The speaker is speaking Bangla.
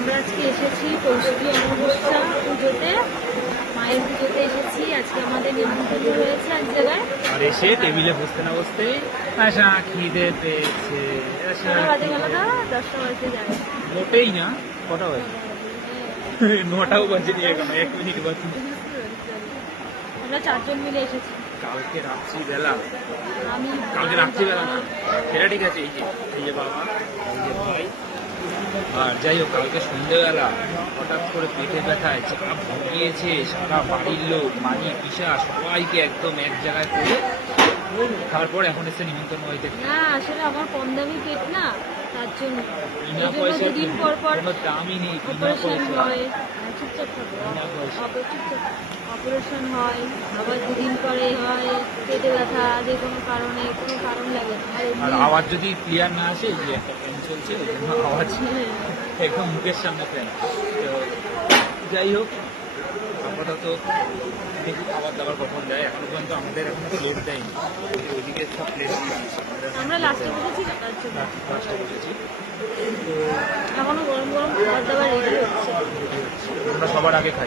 আমরা আজকে এসেছি কৌশিকী অমাবস্যা পুজোতে, মায়ের পুজোতে এসেছি। আজকে আমাদের নিমন্ত্রণ হয়েছে এক জায়গায়। আর এসে টেবিলে বসতে না বসতে আশা খিদে পেয়েছে। বাজে গেল না, 10টা বাজতে যায়। মোটেই না, কটা বাজে? 9টাও বাজেনি এখনো, 1 মিনিট বাকি। আমরা 4 জন মিলে এসেছি। কালকে রাত্রিবেলা, আমি কালকে রাত্রিবেলা না, সেটা ঠিক আছে। এই যে বাবা, এই যে ভাই, আর যাই হোক কালকে সন্ধ্যেবেলা হঠাৎ করে পেটে ব্যথায় চাপ ভুগিয়েছে সারা বাড়ির লোক, মানি পিসা সবাইকে একদম এক জায়গায় করে। তারপর এখন এসে নিমন্ত্রণ হয়েছে। না, আসলে আমার কম দামি পেট না, তার জন্য বিনা পয়সা দুদিন পর পর কোনো দামই নেই, বিনা অপারেশন পয়সা। হয়। চুপচাপ থাকো। বিনা পয়সা। অপারেশন হয়, আবার দুদিন পরে হয় পেটে ব্যথা, যে কোনো কারণে, কোনো কারণ লাগে না। আর আর এমনি- আওয়াজ যদি ক্লিয়ার না আসে, এই যে একটা ফ্যান চলছে ওই জন্য আওয়াজ হ্যাঁ। একদম মুখের সামনে ফ্যান। তো যাই হোক আপাতত দেখি খাবার দাবার কখন দেয়। এখনো পর্যন্ত আমাদের এখনো প্লেট দেয়নি, ওইদিকে সব প্লেট দিয়ে দিচ্ছে। আমরা লাস্টে বসেছি না, তার জন্য লাস্টে বসেছি। তো এখনো গরম গরম খাবার দাবার রেডি হচ্ছে। আমরা সবার আগে খাই।